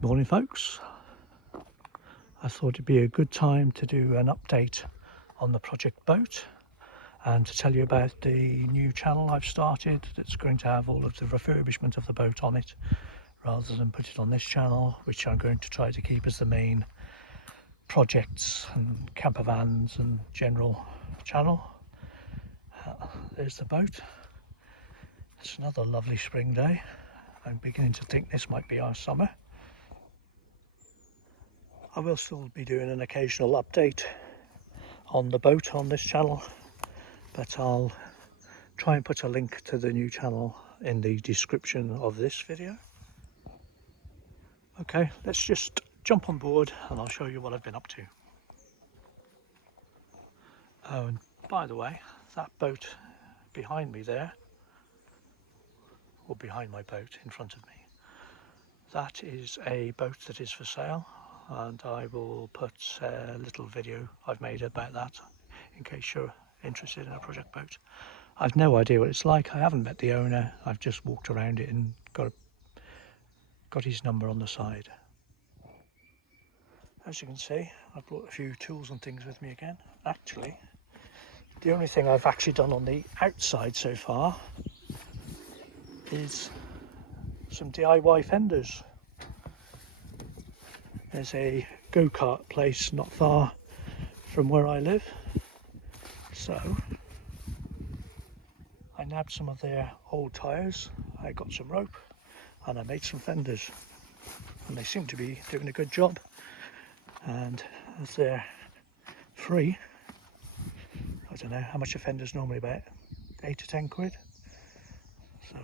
Morning folks, I thought it'd be a good time to do an update on the project boat and to tell you about the new channel I've started that's going to have all of the refurbishment of the boat on it rather than put it on this channel, which I'm going to try to keep as the main projects and camper vans and general channel. There's the boat. It's another lovely spring day. I'm beginning to think this might be our summer. I will still be doing an occasional update on the boat on this channel, but I'll try and put a link to the new channel in the description of this video. Okay, let's just jump on board and I'll show you what I've been up to. Oh, and by the way, that boat behind me there, or behind my boat in front of me, that is a boat that is for sale, and I will put a little video I've made about that in case you're interested in a project boat. I've no idea what it's like. I haven't met the owner. I've just walked around it and got his number on the side. As you can see, I've brought a few tools and things with me again. Actually, the only thing I've actually done on the outside so far is some DIY fenders. There's a go-kart place not far from where I live, so I nabbed some of their old tyres, I got some rope and I made some fenders, and they seem to be doing a good job. And as they're free, I don't know how much a fender's normally, about 8 to 10 quid. So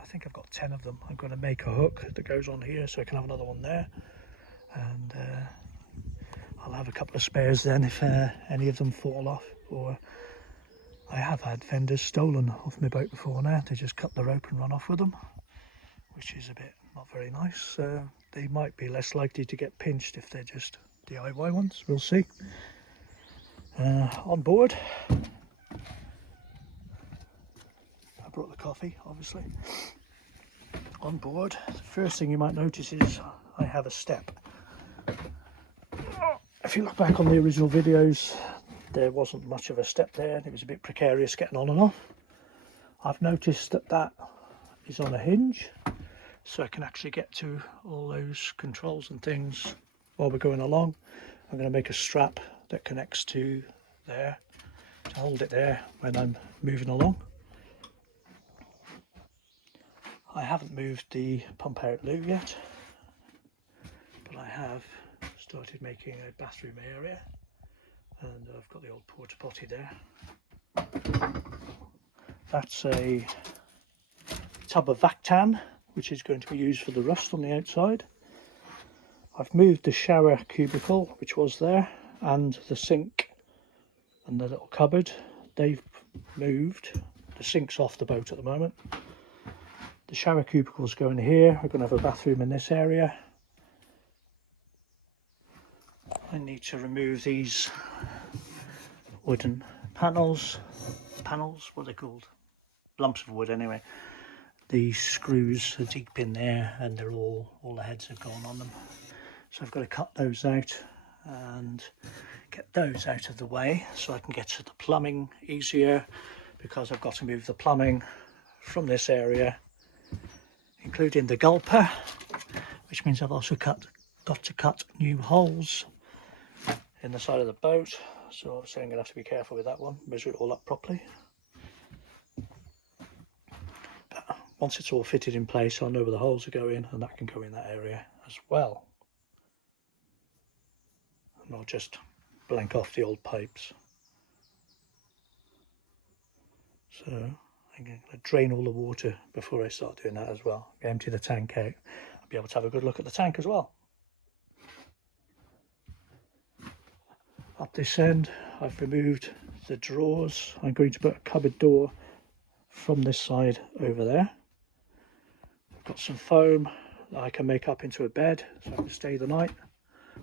I think I've got 10 of them. I'm going to make a hook that goes on here so I can have another one there, and I'll have a couple of spares then if any of them fall off. Or I have had fenders stolen off my boat before now. They just cut the rope and run off with them, which is a bit not very nice. They might be less likely to get pinched if they're just DIY ones. We'll see. On board, I brought the coffee, obviously. On board, the first thing you might notice is I have a step. If you look back on the original videos, there wasn't much of a step there. It was a bit precarious getting on and off. I've noticed that that is on a hinge, so I can actually get to all those controls and things while we're going along. I'm going to make a strap that connects to there to hold it there when I'm moving along. I haven't moved the pump out loo yet, but I have started making a bathroom area, and I've got the old porta potty there. That's a tub of Vactan, which is going to be used for the rust on the outside. I've moved the shower cubicle, which was there, and the sink and the little cupboard. They've moved. The sink's off the boat at the moment. The shower cubicle's going here. We're going to have a bathroom in this area. I need to remove these wooden panels, what are they called? Lumps of wood anyway. The screws are deep in there and they're all the heads have gone on them. So I've got to cut those out and get those out of the way so I can get to the plumbing easier, because I've got to move the plumbing from this area, including the gulper, which means I've also got to cut new holes in the side of the boat. So obviously I'm going to have to be careful with that one, measure it all up properly. But once it's all fitted in place, I'll know where the holes are going, and that can go in that area as well. And I'll just blank off the old pipes. So I'm going to drain all the water before I start doing that as well. Empty the tank out. I'll be able to have a good look at the tank as well. Up this end, I've removed the drawers. I'm going to put a cupboard door from this side over there. I've got some foam that I can make up into a bed so I can stay the night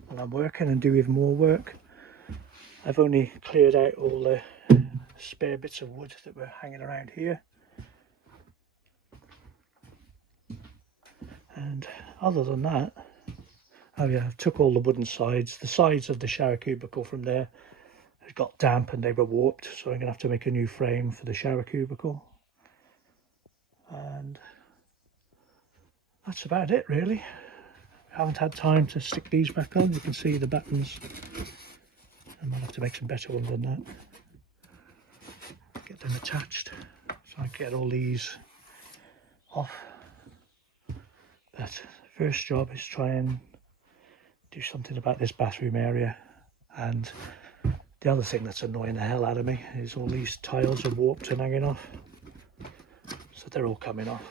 when I'm working and do even more work. I've only cleared out all the spare bits of wood that were hanging around here. And other than that, oh yeah, I've took all the wooden sides. The sides of the shower cubicle from there had got damp and they were warped, so I'm going to have to make a new frame for the shower cubicle. And that's about it really. I haven't had time to stick these back on. You can see the buttons. I might have to make some better ones than that. Get them attached so I get all these off. But first job is try and do something about this bathroom area. And the other thing that's annoying the hell out of me is all these tiles are warped and hanging off. So they're all coming off.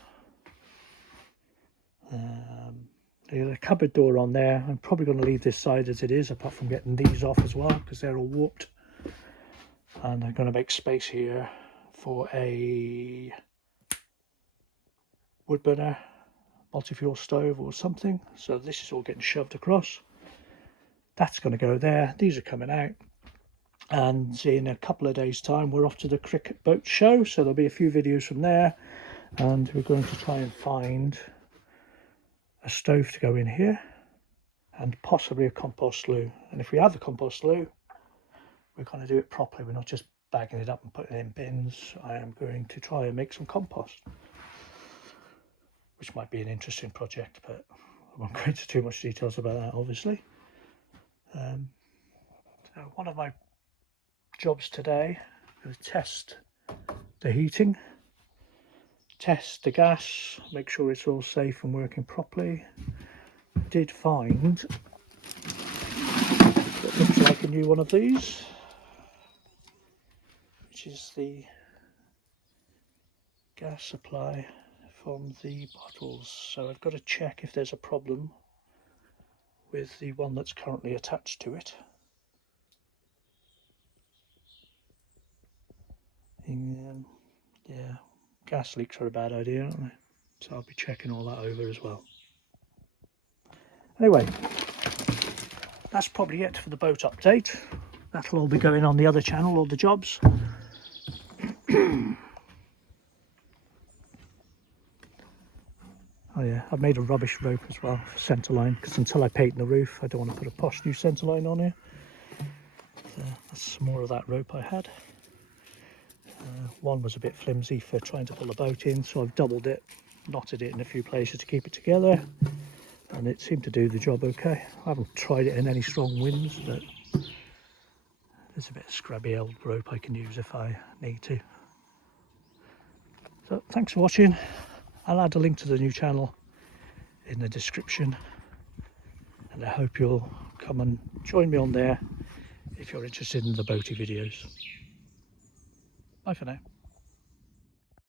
The cupboard door on there, I'm probably going to leave this side as it is, apart from getting these off as well, because they're all warped. And I'm going to make space here for a wood burner, multi-fuel stove or something. So this is all getting shoved across. That's going to go there. These are coming out. And in a couple of days' time, we're off to the cricket boat show. So there'll be a few videos from there. And we're going to try and find a stove to go in here and possibly a compost loo. And if we have the compost loo, we're going to do it properly. We're not just bagging it up and putting it in bins. I am going to try and make some compost, which might be an interesting project, but I won't go into too much details about that, obviously. So one of my jobs today is test the heating, test the gas, make sure it's all safe and working properly. Did find what looks like a new one of these, which is the gas supply from the bottles. So I've got to check if there's a problem with the one that's currently attached to it. And, yeah, gas leaks are a bad idea, aren't they? So I'll be checking all that over as well. Anyway, that's probably it for the boat update. That'll all be going on the other channel, all the jobs. Oh yeah, I've made a rubbish rope as well for centre line, because until I paint the roof, I don't want to put a posh new centre line on here. So that's some more of that rope I had. One was a bit flimsy for trying to pull the boat in, so I've doubled it, knotted it in a few places to keep it together, and it seemed to do the job okay. I haven't tried it in any strong winds, but there's a bit of scrubby old rope I can use if I need to. So thanks for watching. I'll add a link to the new channel in the description, and I hope you'll come and join me on there if you're interested in the boaty videos. Bye for now.